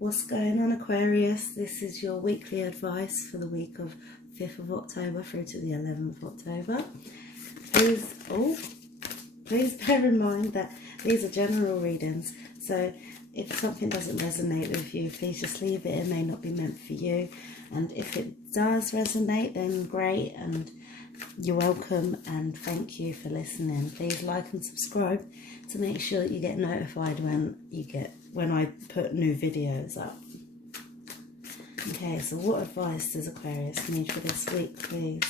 What's going on, Aquarius? This is your weekly advice for the week of 5th of October through to the 11th of October. Please bear in mind that these are general readings, so if something doesn't resonate with you, please just leave it. It may not be meant for you, and if it does resonate, then great, and you're welcome, and thank you for listening. Please like and subscribe to make sure that you get notified when I put new videos up. Okay, so what advice does Aquarius need for this week, please?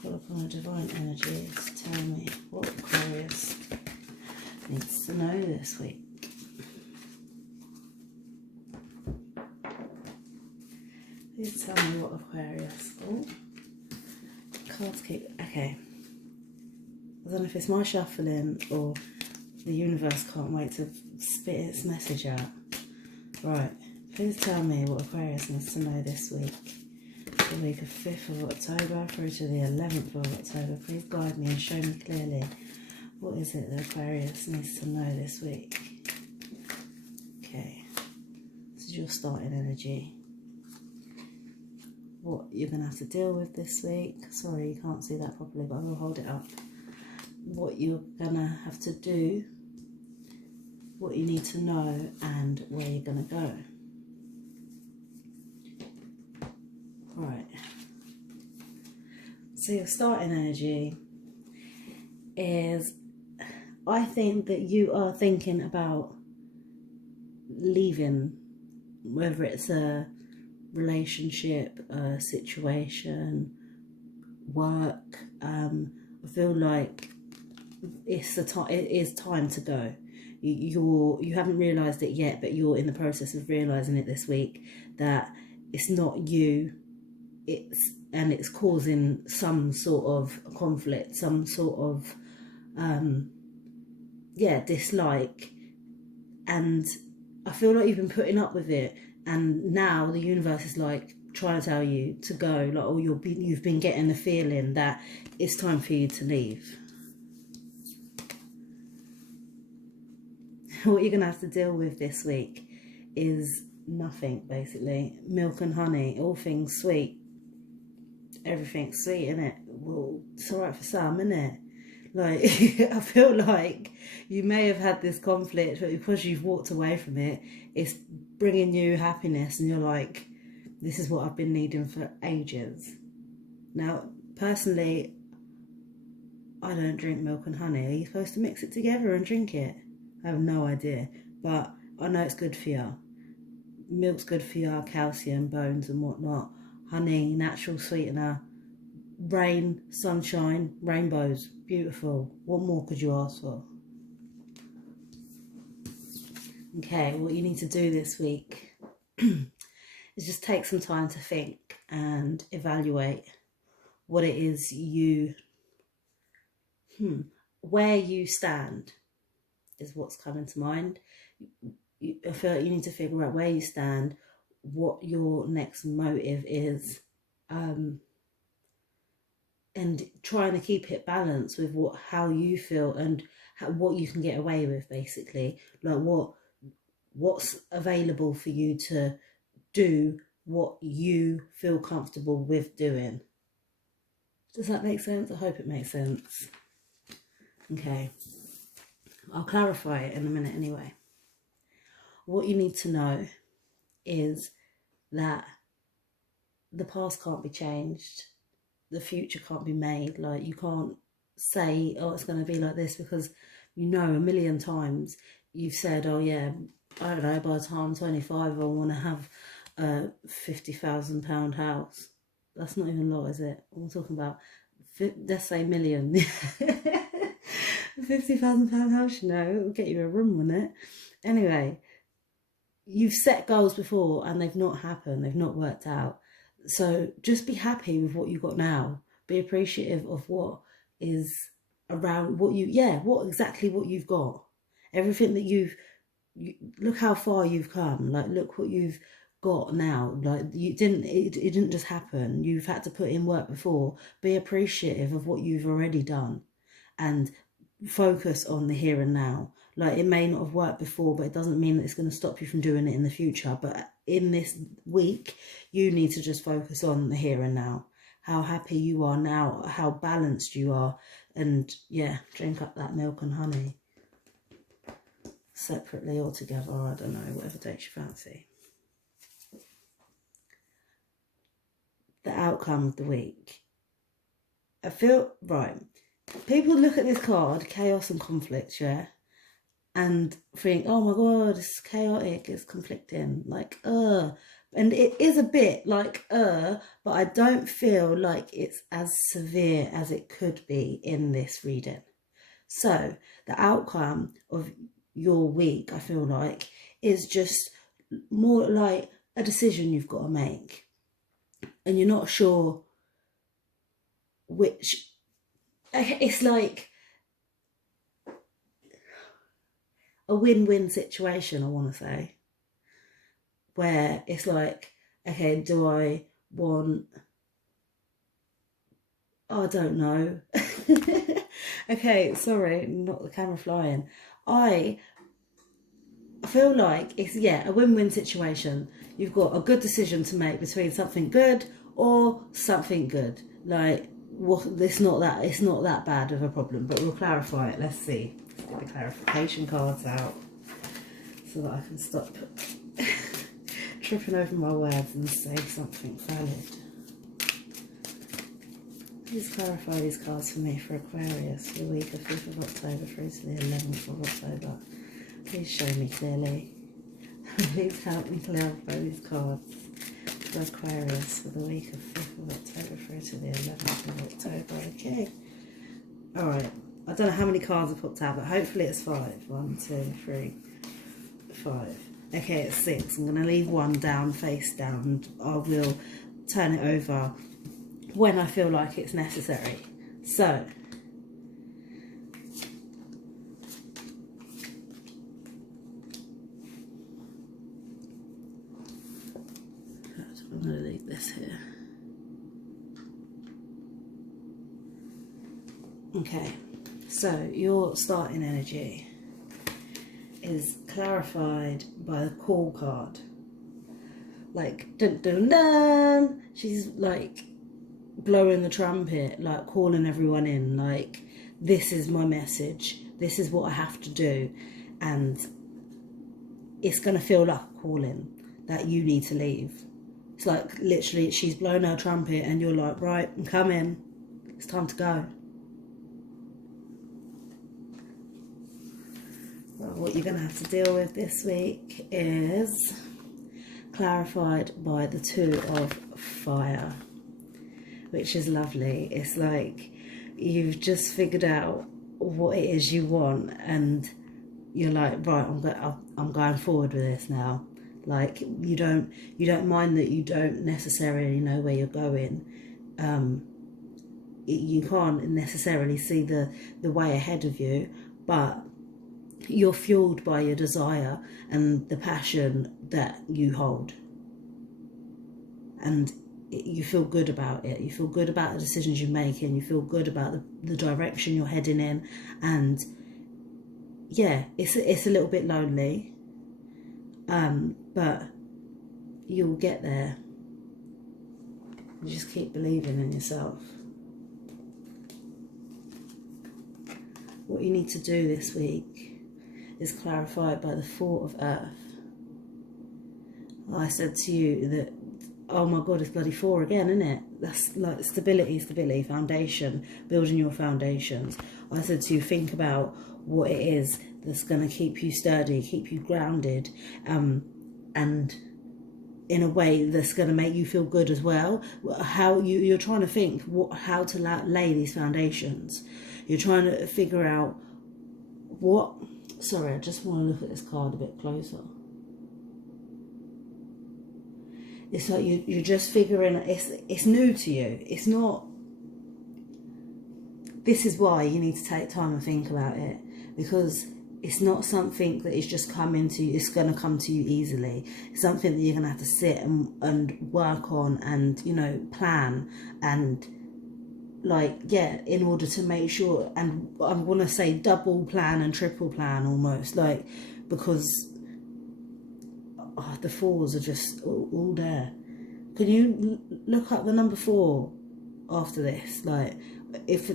Call upon a divine energy to tell me what Aquarius needs to know this week. Please tell me what Aquarius. Oh, cards keep. Okay. I don't know if it's my shuffling or the universe can't wait to spit its message out. Right. Please tell me what Aquarius needs to know this week. The week of 5th of October through to the 11th of October. Please guide me and show me clearly what is it that Aquarius needs to know this week. Okay. This is your starting energy. What you're going to have to deal with this week. Sorry, you can't see that properly, but I will hold it up. What you're going to have to do, what you need to know, and where you're going to go. Right. So your starting energy is, I think that you are thinking about leaving, whether it's a relationship, a situation, work. I feel like it is time to go. You haven't realised it yet, but you're in the process of realising it this week, that it's not you, it's causing some sort of conflict, some sort of dislike, and I feel like you've been putting up with it, and now the universe is like trying to tell you to go, like, oh, you've been getting the feeling that it's time for you to leave. What you're going to have to deal with this week is nothing, basically. Milk and honey, all things sweet. Everything's sweet, innit? Well, it's alright for some, innit? Like, I feel like you may have had this conflict, but because you've walked away from it, it's bringing you happiness, and you're like, this is what I've been needing for ages. Now, personally, I don't drink milk and honey. Are you supposed to mix it together and drink it? I have no idea, but I know it's good for you. Milk's good for your calcium, bones and whatnot. Honey, natural sweetener. Rain, sunshine, rainbows, beautiful. What more could you ask for? Okay, what you need to do this week is just take some time to think and evaluate what it is where you stand is what's coming to mind. I feel like you need to figure out where you stand, what your next motive is, and trying to keep it balanced with how you feel and what you can get away with, basically. Like what's available for you to do, what you feel comfortable with doing. Does that make sense? I hope it makes sense. Okay. I'll clarify it in a minute anyway. What you need to know is that the past can't be changed. The future can't be made. Like, you can't say, oh, it's going to be like this, because you know a million times you've said, oh yeah, I don't know, by the time I'm 25 I want to have a £50,000 house. That's not even a lot, is it? I'm talking about, let's say, million. £50,000 house, you know, it'll get you a room, wouldn't it? Anyway, you've set goals before and they've not happened, they've not worked out. So just be happy with what you've got now. Be appreciative of what is around, what you've got. Everything that look how far you've come. Like, look what you've got now. Like, it didn't just happen. You've had to put in work before. Be appreciative of what you've already done, and focus on the here and now. Like, it may not have worked before, but it doesn't mean that it's going to stop you from doing it in the future. But in this week, you need to just focus on the here and now. How happy you are now, how balanced you are. And yeah, drink up that milk and honey. Separately or together, I don't know, whatever dates you fancy. The outcome of the week. I feel, right, people look at this card, chaos and conflict, yeah, and think, oh my god, it's chaotic, it's conflicting, like, and it is a bit like, but I don't feel like it's as severe as it could be in this reading. So the outcome of your week, I feel like, is just more like a decision you've got to make, and you're not sure which. It's like a win-win situation, I want to say, where it's like, okay, do I want, I don't know. Okay, sorry, not the camera flying. I feel like it's, yeah, a win-win situation. You've got a good decision to make between something good or something good. Like, well, it's not that bad of a problem, but we'll clarify it. Let's see. Let's get the clarification cards out so that I can stop tripping over my words and say something valid. Please clarify these cards for me for Aquarius for the week of 5th of October through to the 11th of October. Please show me clearly. Please help me clarify these cards for Aquarius for the week of 5th of October through to the 11th of October. Okay. Alright. I don't know how many cards have popped out, but hopefully it's 5. 1, 2, 3, 5. Okay, it's 6. I'm going to leave one down, face down, and I will turn it over when I feel like it's necessary. So, I'm going to leave this here. Okay, so your starting energy is clarified by the call card. Like, dun dun dun! She's like blowing the trumpet, like calling everyone in, like, this is my message, this is what I have to do, and it's going to feel like a calling that you need to leave. It's like, literally, she's blowing her trumpet and you're like, right, I'm coming, it's time to go. Well, what you're going to have to deal with this week is clarified by the 2 of Fire, which is lovely. It's like you've just figured out what it is you want, and you're like, right, I'm going forward with this now. Like, you don't mind that you don't necessarily know where you're going. You can't necessarily see the way ahead of you, but you're fueled by your desire and the passion that you hold, and you feel good about it. You feel good about the decisions you're making. You feel good about the direction you're heading in. And yeah, it's a little bit lonely, but you'll get there. You just keep believing in yourself. What you need to do this week is clarified by the 4 of Earth. I said to you that, oh my God, it's bloody 4 again, isn't it? That's like stability, foundation, building your foundations. I said to you, think about what it is that's going to keep you sturdy, keep you grounded, and in a way that's going to make you feel good as well. How you're trying to think how to lay these foundations. You're trying to figure out what... Sorry, I just want to look at this card a bit closer. It's like you're just figuring, it's new to you. It's not, this is why you need to take time and think about it, because it's not something that is just coming to you, it's going to come to you easily. It's something that you're going to have to sit and work on and, you know, plan and like, yeah, in order to make sure, and I want to say double plan and triple plan almost, like, because the fours are just all there. Can you look up the number 4 after this? Like, if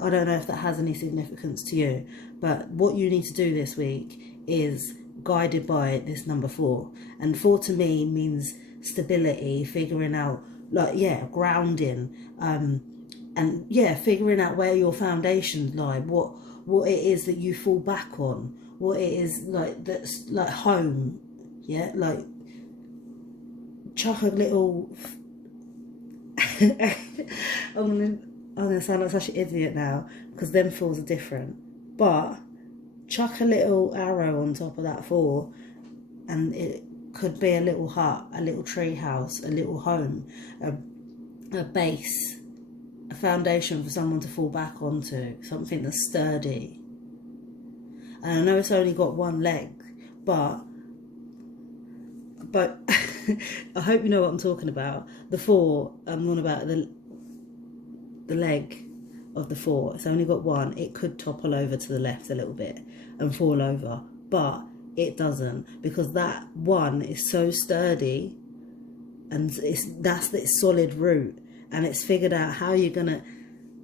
I don't know if that has any significance to you, but what you need to do this week is guided by this number 4. And 4 to me means stability, figuring out, like, yeah, grounding, and yeah, figuring out where your foundations lie, what it is that you fall back on, what it is, like, that's like home. Yeah, like, chuck a little I'm gonna sound like such an idiot now, because them 4s are different, but chuck a little arrow on top of that 4, and it could be a little hut, a little tree house, a little home, a base, a foundation for someone to fall back onto, something that's sturdy. And I know it's only got one leg, but I hope you know what I'm talking about. The 4, I'm on about the leg of the 4. It's only got one. It could topple over to the left a little bit and fall over, but it doesn't, because that one is so sturdy, and that's its solid root, and it's figured out how you're gonna.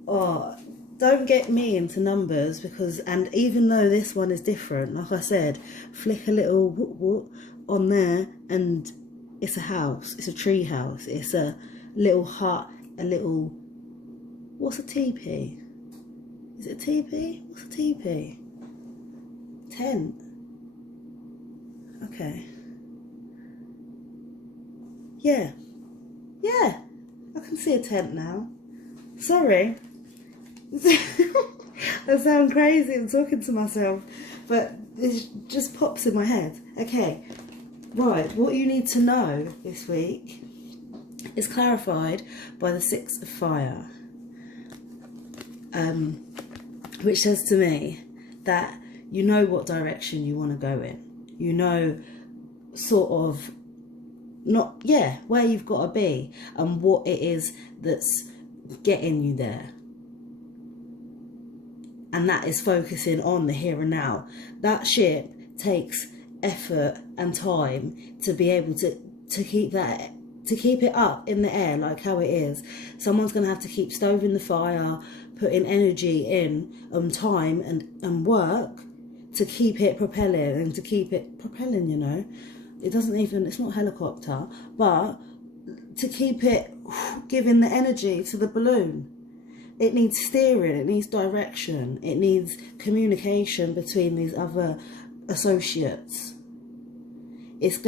Oh, don't get me into numbers, because, and even though this one is different, like I said, flick a little whoop whoop on there, and it's a house, it's a tree house, it's a little hut, a little, what's a teepee? Is it a teepee? What's a teepee? Tent. Okay. Yeah. Yeah. I can see a tent now. Sorry. I sound crazy and talking to myself, but it just pops in my head. Okay. Right, what you need to know this week is clarified by the 6 of fire, which says to me that you know what direction you want to go in. You know, sort of, not, yeah, where you've got to be and what it is that's getting you there. And that is focusing on the here and now. That ship takes effort and time to be able to keep that, to keep it up in the air like how it is. Someone's going to have to keep stoking the fire, putting energy in, time and work to keep it propelling, and to keep it propelling, you know. It doesn't even, it's not helicopter, but to keep it giving the energy to the balloon. It needs steering, it needs direction, it needs communication between these other associates. It's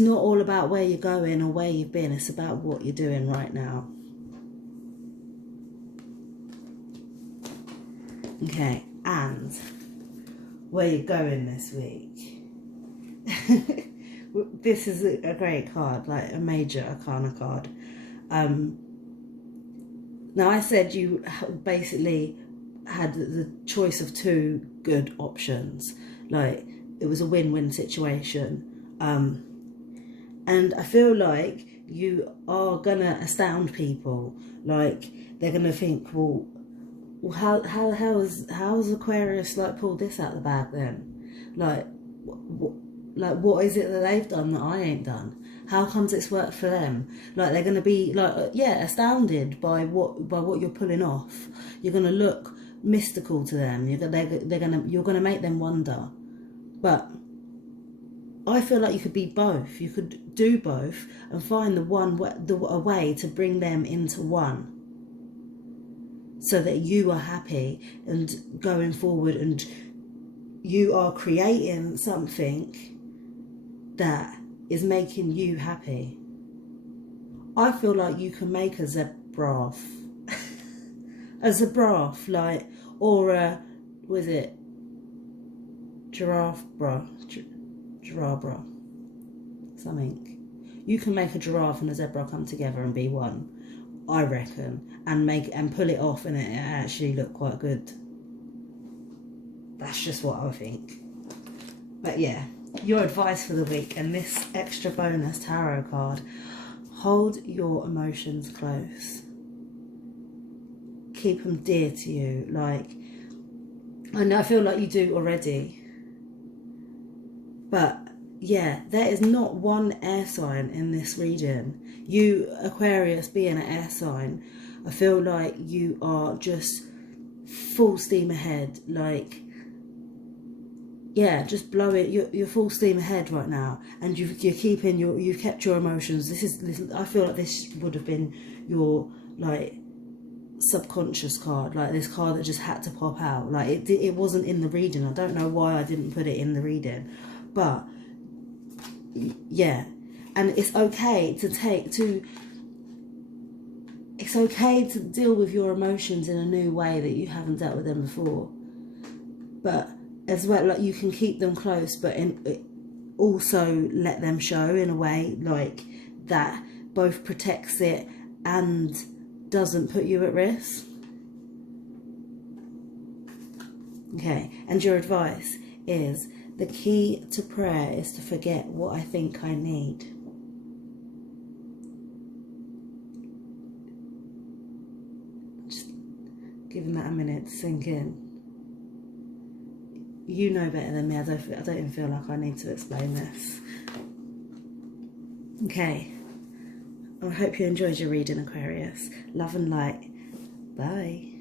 not all about where you're going or where you've been, it's about what you're doing right now. Okay, and where you're going this week. This is a great card, like a major arcana card. Now, I said you basically had the choice of 2 good options. Like, it was a win-win situation. And I feel like you are going to astound people. Like, they're going to think, well, how's Aquarius, like, pulled this out of the bag then? Like, what is it that they've done that I ain't done? How comes it's worked for them? Like, they're going to be, like, yeah, astounded by what you're pulling off. You're going to look mystical to them. You're going to make them wonder. But I feel like you could be both. You could do both and find a way to bring them into one, so that you are happy and going forward, and you are creating something that is making you happy. I feel like you can make a zebraf. A zebraf, like, or a, was it giraffe bra? Giraffe bra. Something. You can make a giraffe and a zebra come together and be one, I reckon, and pull it off, and it actually look quite good. That's just what I think. But yeah, your advice for the week and this extra bonus tarot card: hold your emotions close. keep them dear to you. Like, and I feel like you do already. But yeah, there is not one air sign in this reading. You, Aquarius, being an air sign, I feel like you are just full steam ahead. Like, yeah, just blow it. You're full steam ahead right now, and you've kept your emotions. This is. I feel like this would have been your like subconscious card, like this card that just had to pop out. Like it wasn't in the reading. I don't know why I didn't put it in the reading, but yeah, and it's okay it's okay to deal with your emotions in a new way that you haven't dealt with them before. But as well, like, you can keep them close, but also let them show in a way like that both protects it and doesn't put you at risk. Okay, and your advice is, the key to prayer is to forget what I think I need. Just giving that a minute to sink in. You know better than me. I don't even feel like I need to explain this. Okay. I hope you enjoyed your reading, Aquarius. Love and light. Bye.